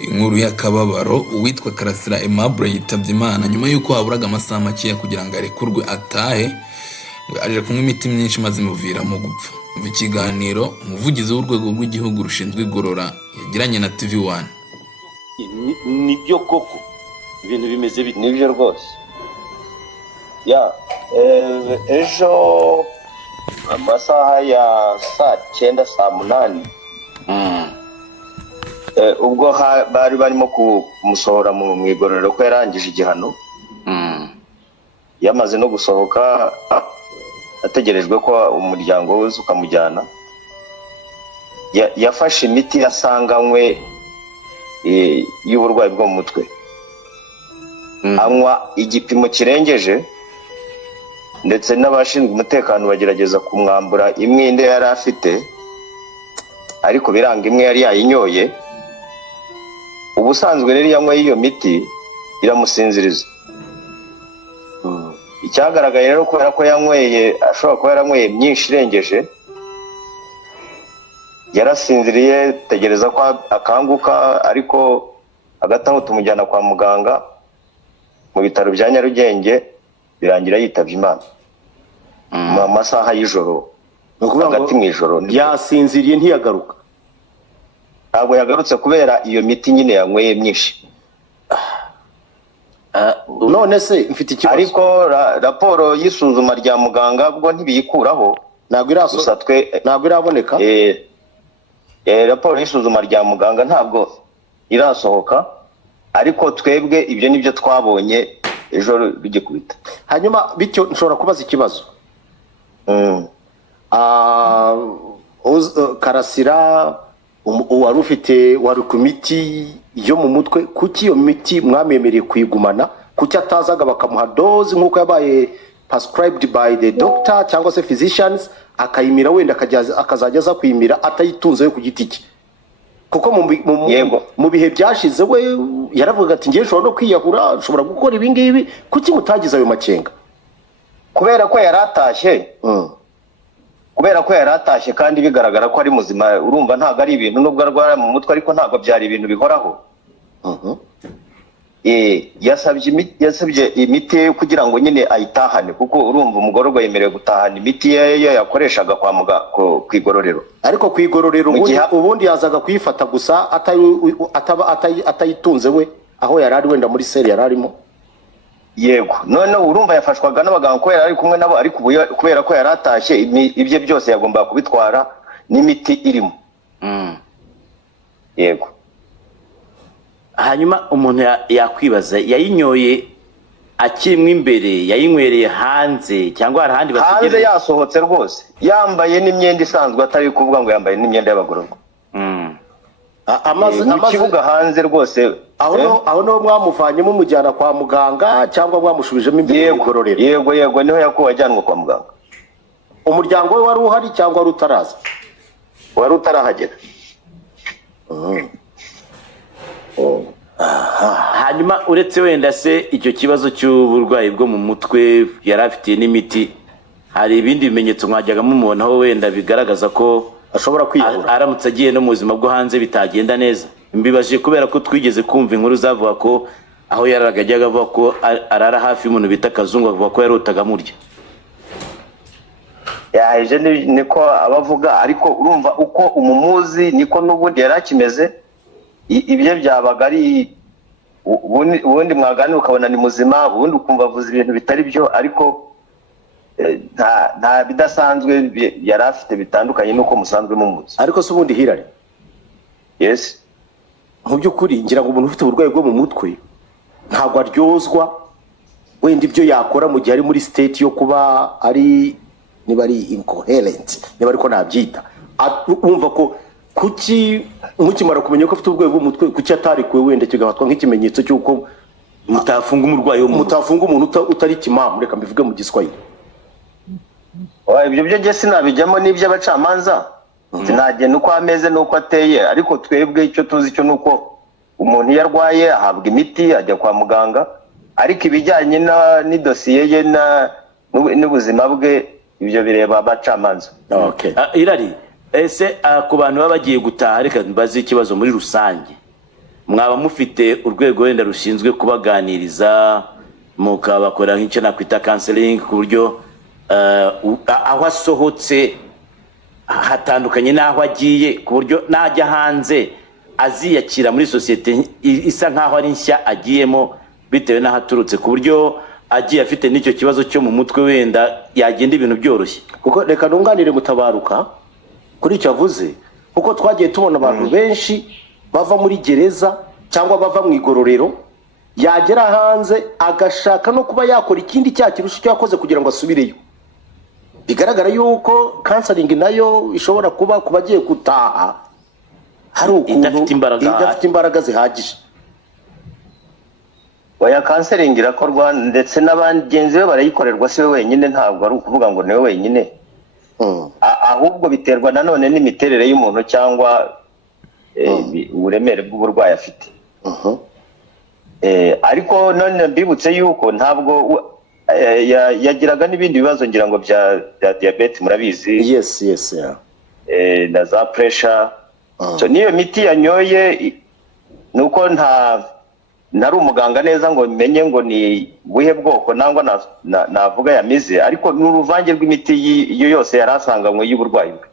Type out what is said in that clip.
inkuru y'akababaro uwitwa Karasira Aimable yitabye Imana nyuma y'uko haburaga amasaha makeya kugira ngo arekurwe atahe ngo aje kunywa imiti myinshi maze imuviramo gupfa. Mu kiganiro umuvugizi w'urwego rw'igihugu rushinzwe igorora yagiranye na TV1. Nibyo koko ibintu bimeze bite? Nibyo rwose ejo amasaha ya saa 9 saa 8 ubwo bari barimo kumusohora mu igororero ko yarangije igihano, yamaze no gusohoka ategerejwe ko umuryango we ukamujyana. Yafashe imiti yasanganywe y'uburwayi bwo mu mutwe, anywa igipimo kirengeje, ndetse n'abashinzwe umutekano bagerageza kumwambura imwe inde yari afite, ariko biranga imwe yari yayinyoye. Ubusanzwe rero yanyweye iyo miti iramusinziriza. Icyagaragaye rero kubera ko yanyweye, ashobora kuba yaranyweye myinshi irengeje, yarasinziriye, tegereza ko akanguka, ariko hagati aho tumujyana kwa muganga mu bitaro bya Nyarugenge, birangira yitabye Imana mu masaha y'ijoro, hagati mu ijoro. Yasinziriye ntiyagaruka? Ntabwo yagarutse kubera iyo miti nyine yanyweye myinshi. None se mfite ikibazo, ariko raporo y'isuzuma rya muganga bwo ntibiyikuraho, ntabwo iraboneka. Raporo y'isuzuma rya muganga ntabwo irasohoka, ariko twebwe ibyo nibyo twabonye ejo bigikubita. Hanyuma bityo nshobora kubaza ikibazo. Karasira wari ku miti yo mu mutwe, kuki iyo miti mwamwemereye kuyigumana? Kuki atazaga bakamuha doze nk'uko yabaye prescribed by the doctor cyangwa se physicians, akayimira wenda akazajya aza kuyimira atayitunze ku giti cye? Kuko mu bihe byashize we yaravuga ati ngiye nshobora no kwiyahura, nshobora gukora ibi ngibi. Kuki mutagize ayo makenga? Kubera ko yaratashye kandi bigaragara ko ari muzima. Urumva ntabwo ari ibintu, nubwo arwara mu mutwe ariko ntabwo byari ibintu bihoraho. Yasabye imiti kugira ngo nyine ayitahane, kuko urumva umugororwa yemerewe gutahana imiti ye yakoreshaga ku igororero. Ariko ku igororero ubundi yazaga kuyifata gusa atayitunze we aho yari ari, wenda muri seri yari arimo. Yego, none urumva yafashwaga n'abaganga kubera ari kumwe nabo, ariko kubera ko yaratashye ibye byose yagombaga kubitwara n'imiti irimo. Yego. Hanyuma umuntu yakwibaza, yayinyoye akimwe imbere, yayinywereye hanze cyangwa hari ahandi bategereje? Hanze yasohotse rwose, yambaye n'imyenda isanzwe, atari kuvuga ngo yambaye n'imyenda y'abagororwa. Mu kibuga hanze rwose. Aho no mwamuvanyemo mujyana kwa muganga cyangwa mwamushubijemo imbere mu igororero? Yego, niho yakuwe ajyanwa kwa muganga. Umuryango we wari uhari cyangwa wari utaraza? Wari utarahagera. Hanyuma uretse wenda se icyo kibazo cy'uburwayi bwo mu mutwe yari afitiye n'imiti, hari ibindi bimenyetso mwajyaga mumubonaho wenda bigaragaza ko ashobora kwiyahura aramutse agiye no mu buzima bwo hanze bitagenda neza? Mbibaje kubera ko twigeze kumva inkuru zavuga ko aho yaragajyaga avuga ko arara hafi y'umuntu bita Kazungu, avuga ko yarotaga murya. Yaje niko abavuga, ariko urumva uko umumuzi niko n'ubundi yarakimeze. Ibyo byabaga ari ubundi mwaganira ukabona ni muzima, ubundi ukumva avuze ibintu bitari byo, ariko nta bidasanzwe yari afite bitandukanye nuko musanzwe mumuzi. Ariko se ubundi Hilary, yes, mu by'ukuri ngira ngo umuntu ufite uburwayi bwo mu mutwe ntabwo aryozwa wenda ibyo yakora mu gihe ari muri state yo kuba ari niba ari incoherent, niba ariko nabyita. Umva ko kuki mukimara kumenya ko afite uburwayi bwo mu mutwe, kuki atarikuwe wenda kigafatwa nk'ikimenyetso cy'uko mutafunga umurwayi wo mutafunga umuntu utari kimamu? Reka mbivuge mu Giswahili. Ibyo byo gese nabijyamo n'iby'abacamanza, sinagenda uko ameze nuko ateye, ariko twebwe icyo tuzi cyo nuko umuntu yarwaye ahabwa imiti ajya kwa muganga, ariko ibijyanye n'idosiye ye n'ubuzima bwe ibyo bireba abacamanza. Hilary, ese ku bantu baba bagiye gutaha, reka mbaze ikibazo muri rusange. mwaba mufite urwego wenda rushinzwe kubaganiriza mukabakora nk'icyo nakwita counseling ku buryo aho asohotse hatandukanye n'aho agiye, ku buryo najya hanze aziyakira muri sosiyete isa nk'aho ari nshya agiyemo bitewe n'aho aturutse, ku buryo agiye afite n'icyo kibazo cyo mu mutwe wenda yagenda ibintu byoroshye. Kuko reka nunganire Mutabaruka kuri icyo avuze, kuko twagiye tubona abantu benshi bava muri gereza cyangwa bava mu igororero, yagera hanze agashaka no kuba yakora ikindi cyaha kirusha icyo yakoze kugira ngo asubireyo. Bigaragara yuko counseling nayo ishobora kuba kubagiye gutaha hari ukuntu idafite imbaraga zihagije. Oya, counseling irakorwa ndetse n'abagenzi be barayikorerwa, si we wenyine, ntabwo ari ukuvuga ngo niwe wenyine. Ahubwo biterwa nanone n'imiterere y'umuntu cyangwa uburemere bw'uburwayi afite. Ariko none mbibutse yuko ntabwo yagiraga n'ibindi bibazo ngira ngo bya diabete murabizi. Yes, yeah. Na za pressure. So niyo miti yanyoye nuko nari umuganga neza ngo menye ngo ni buhe bwoko nangwa navuga yamize, ariko n'uruvange rw'imiti iyo yose yarasanganywe y'uburwayi bwe.